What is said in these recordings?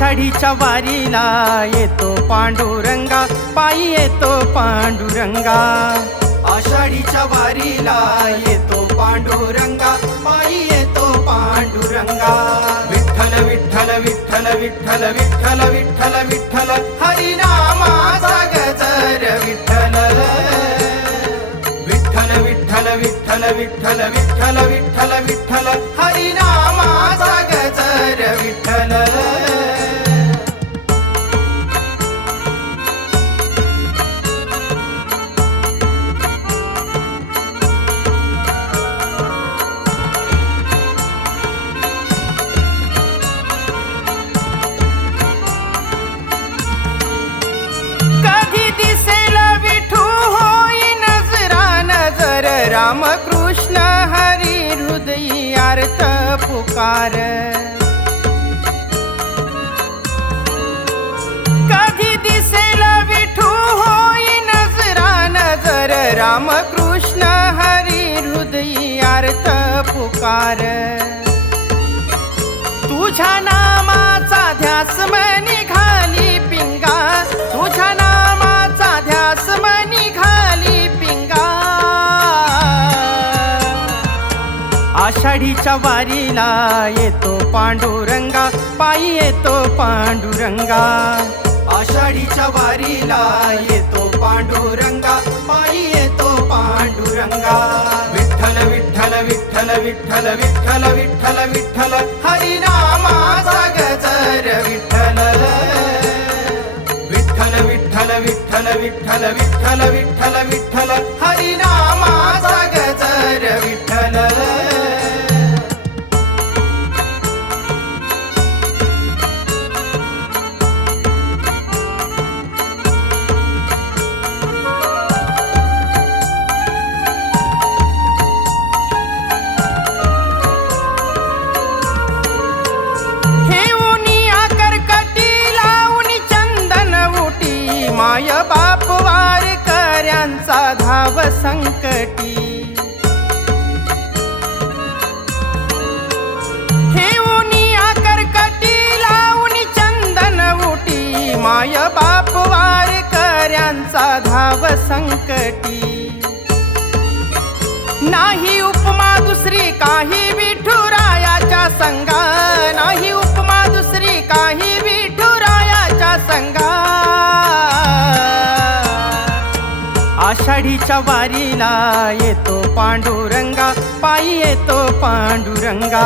आषाढीच्या वारीला येतो पांडुरंगा, पायी येतो पांडुरंगा। आषाढीच्या वारीला येतो पांडुरंगा, पायी येतो पांडुरंगा। विठ्ठल विठ्ठल विठ्ठल विठ्ठल विठ्ठल विठ्ठल विठ्ठल, हरिनामाचा गजर विठ्ठल। विठ्ठल विठ्ठल विठ्ठल विठ्ठल विठ्ठल विठ्ठल विठ्ठल, हरिनामाचा गजर विठ्ठल। राम कृष्ण हरी हृदयी आर्त पुकार। कधी दिसेल विठू होई नजरा नजर, राम कृष्ण हरी हृदयी आर्त पुकार। तुझ्या नामाचा ध्यास मनी घाली पिंगा, तुझ्या नामाचा ध्यास मनी घाली पिंगा। आषाढीच्या वारीला येतो पांडुरंगा, पायी येतो पांडुरंगा। आषाढीच्या वारीला येतो पांडुरंगा, पायी येतो पांडुरंगा। विठ्ठल विठ्ठल विठ्ठल विठ्ठल विठ्ठल विठ्ठल विठ्ठल, हरिनामाचा गजर विठ्ठल। विठ्ठल विठ्ठल विठ्ठल विठ्ठल विठ्ठल विठ्ठल विठ्ठल, हरिनामाचा गजर विठ्ठल। माय बाप वारकऱ्यांचा धाव संकटी, ठेवूनी करकटी लावूनी चंदन उटी। माय बाप वारकऱ्यांचा धाव संकटी, नाही उपमा दुसरी काही विठुरायाच्या संगा, नाही उपमा दुसरी काही विठुरायाच्या संगा। आषाढीच्या वारीला येतो पांडुरंगा, पायी येतो पांडुरंगा।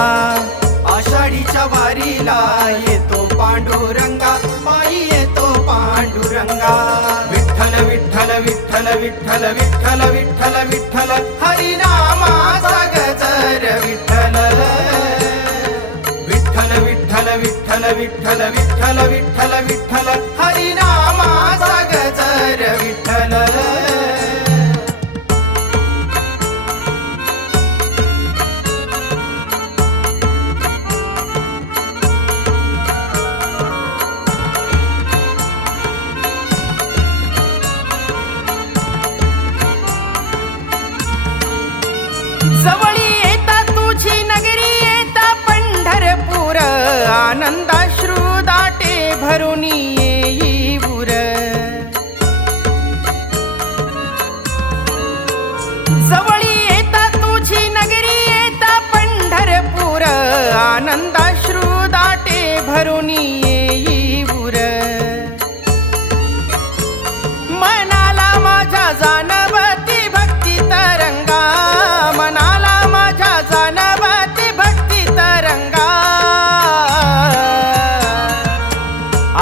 आषाढीच्या वारीला येतो पांडुरंगा, पायी येतो पांडुरंगा। विठ्ठल विठ्ठल विठ्ठल विठ्ठल विठ्ठल विठ्ठल विठ्ठल, हरिनामाचा गजर विठ्ठल। विठ्ठल विठ्ठल विठ्ठल विठ्ठल विठ्ठल विठ्ठल विठ्ठल, हरिनामाचा गजर विठ्ठल। जवळी येता तुझी नगरी येता पंढरपूर, आनंदाश्रू दाटे भरून येई उर। जवळी येता तुझी नगरी येता पंढरपूर, आनंदाश्रू दाटे भरून येई उर। मनाला माझ्या जाणवती भक्ती तरंगा, मनाला माझ्या जाणवती भक्ती तरंगा।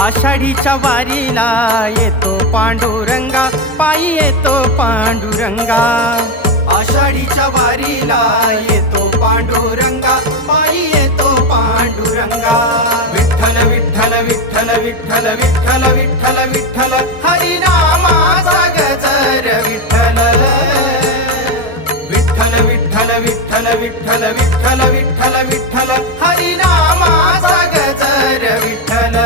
आषाढीच्या वारीला येतो पांडुरंगा, पायी येतो पांडुरंगा। आषाढीच्या वारीला येतो पांडुरंगा, पायी येतो पांडुरंगा। विठ्ठल विठ्ठल विठ्ठल विठ्ठल विठ्ठल विठ्ठल विठ्ठल, हरिनामाचा गजर विठ्ठल। विठ्ठल विठ्ठल विठ्ठल विठ्ठल विठ्ठल विठ्ठल विठ्ठल, हरिनामाचा गजर विठ्ठल।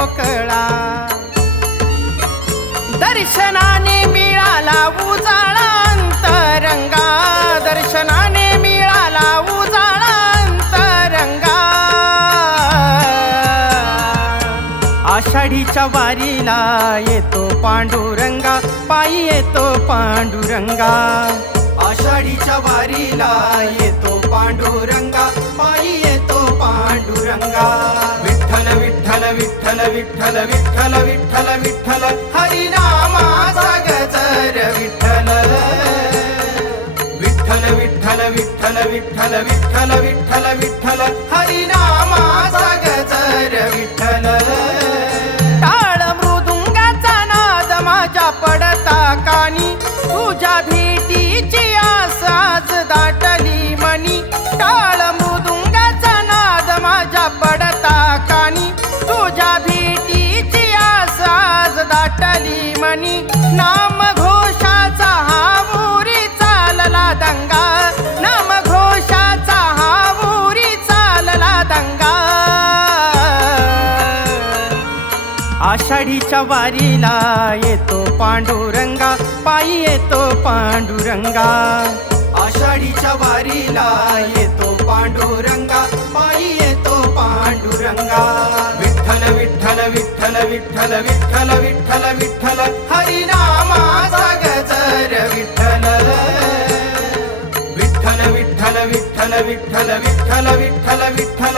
मोकळा. दर्शनाने मिळाला उजाळा अंतरंगा, दर्शनाने मिळाला उजाळा अंतरंगा. आषाढीच्या वारीला येतो पांडुरंगा, पायी येतो पांडुरंगा. आषाढीच्या वारीला येतो पांडुरंगा, पायी येतो पांडुरंगा. विठ्ठल विठ्ठल विठ्ठल विठ्ठल विठ्ठल विठ्ठल विठ्ठल, हरिनामाचा गजर विठ्ठल. विठ्ठल विठ्ठल विठ्ठल विठ्ठल विठ्ठल विठ्ठल विठ्ठल, हरिनामाचा गजर विठ्ठल. टाळ मृदुंगाचा नाद माझ्या पडता कानी, तुझ्या भेटीची आस आज दाटली मनी. टाळ मृदुंगाचा नाद माझ्या पडता कानी, तुझ्या भेटीची आस आज दाटली मनी. नाम घोषाचा हा उरी चालला दंगा, नाम घोषाचा हा उरी चालला दंगा. आषाढीच्या वारीला येतो पांडुरंगा, पायी येतो पांडुरंगा. आषाढीच्या वारीला येतो पांडुरंगा, पायी येतो पांडुरंगा. विठ्ठल विठ्ठल विठ्ठल विठ्ठल विठ्ठल विठ्ठल विठ्ठल, हरिनामाचा गजर विठ्ठल. विठ्ठल विठ्ठल विठ्ठल विठ्ठल विठ्ठल विठ्ठल विठ्ठल,